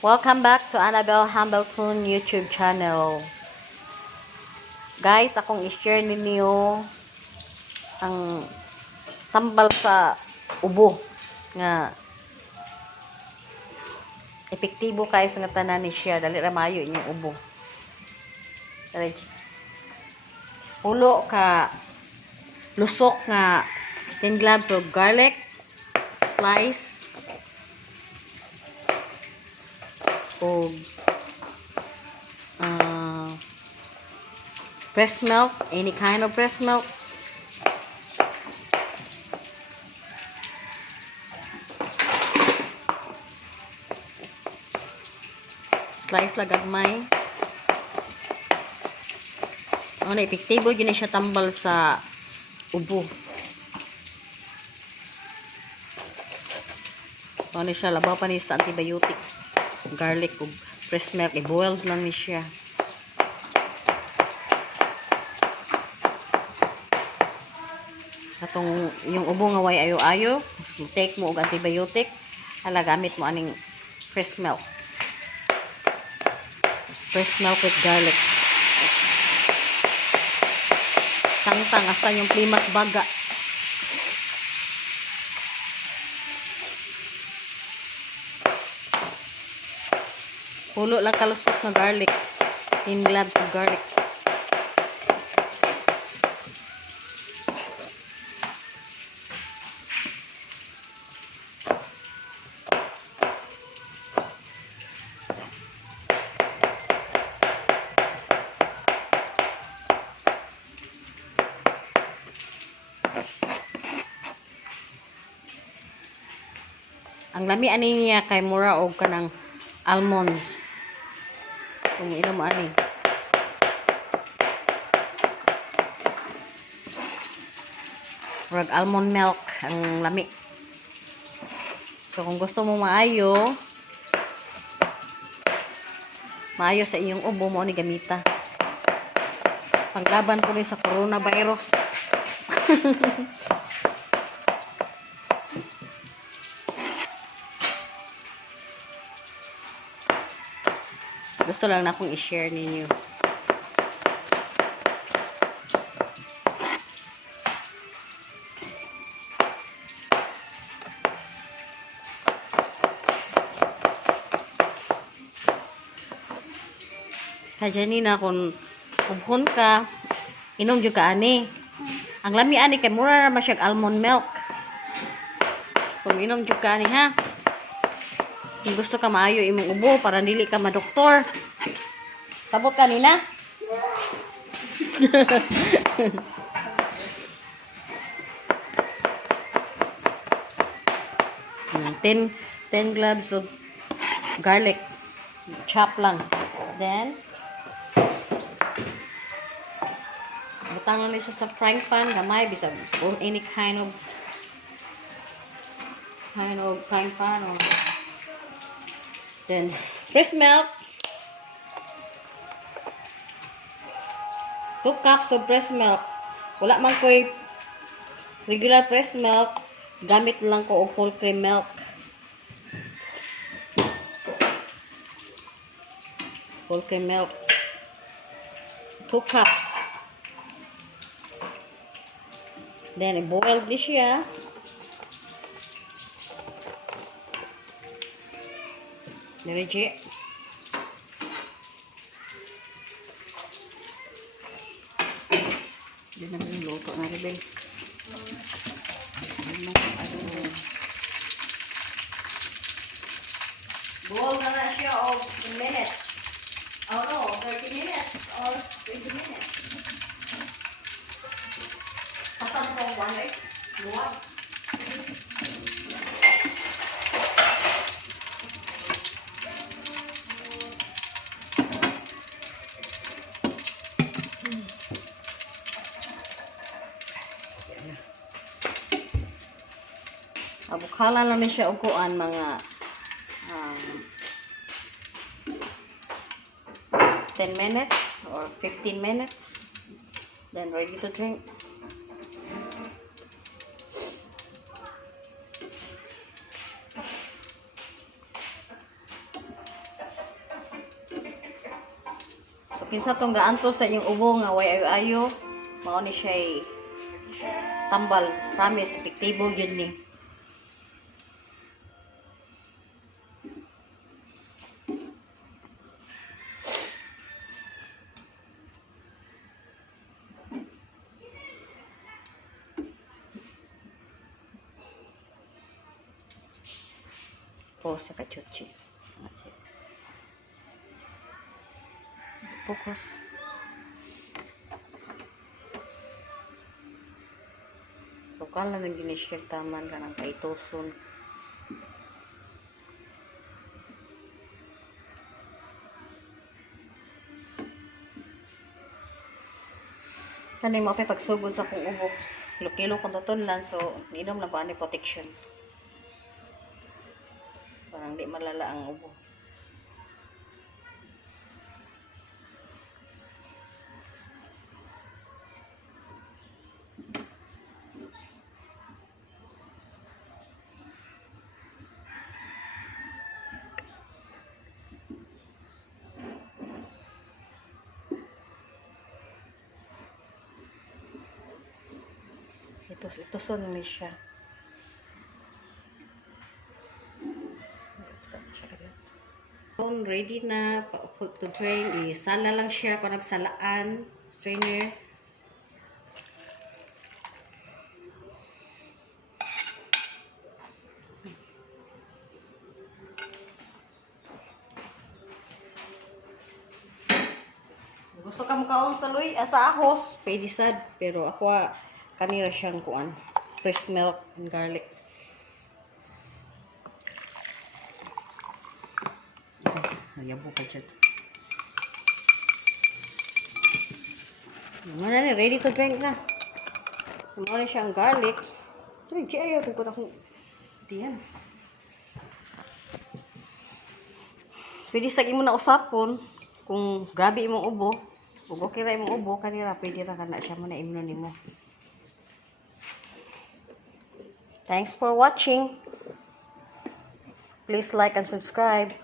Welcome back to Annabelle Humble Kun YouTube channel. Guys, akong i-share ninyo ang tambal sa ubo nga epektibo kay sa nga tanan ni siya dali ra maayo inyong ubo. Dali. Ulo ka lusok nga 10 cloves of garlic slice o fresh milk, any kind of fresh milk. Slice lang gagmay. Ano, epektibo yun siya tambal sa ubo. Ano siya, labaw pa ni sa antibiotic. Garlic o fresh milk, i-boiled lang ni siya. Atong yung ubo nga way ayo-ayo, take mo og antibiotic, hala gamit mo aning fresh milk. Fresh milk with garlic. Tangtang asa yung plimas baga. Pulo lang kalusok na garlic. 10 cloves of garlic. Ang lami ani niya kay mura og kanang almonds. Kung inom mo ani. Murag almond milk ang lami. So kung gusto mo maayo sa iyong ubo mo ni gamita. Panglaban ko ni sa coronavirus. Gusto lang na akong i-share ninyo. Kaya nina kung ubhon ka, inom jud ka ani. Ang lami ani kay mura ra masyag almond milk. Kung inom jud ka ani ha. Kung gusto ka maayo imong ubo para dili ka madoktor. Sabot ka nina? 10 cloves of garlic. Chop lang. Then butang lang siya sa frying pan gamay bisag or any kind of frying pan or then fresh milk, 2 cups of fresh milk. Wala man ko'y regular fresh milk, gamit lang ko og full cream milk. Full cream milk, 2 cups. Then i-boil di siya. Diretso. Hindi naman yung luto na rin. Boil na na siya of 10 minutes. Oh no, 30 minutes or 20 minutes. Pasang ko one right? Luwag. Abukhala lang siya og kuan mga 10 minutes or 15 minutes. Then ready to drink. So kinsa tong gaanto sa inyong ubo nga way ayo-ayo, mao ni siya tambal. Promise epektibo gyud ni. Pause sa kachuchi. Focus. Lokal na nang ginishare taman ka ng kaitoson. Kani mo pagsugod sa kong ubok. Kilo-kilo kung tutunlan, so inom lang ko ani protection. Parang di malala ang ubo. Ito son ni siya. Ready na to drain. Isala lang siya kung nagsalaan. Strainer. Gusto ka mukhaon sa luy, sa ahos, pwede sad. Pero ako kanira siyang kuan. Fresh milk and garlic. Yabo ka dyan. Ready to drink na. Kumana siya ang garlic. Ito, ayaw ko na kung diyan. Pwede sagi mo na usapon kung grabe imong ubo. Kung okay ra imong ubo, kanira pwede ra kana siya mo na imnon nimo. Thanks for watching. Please like and subscribe.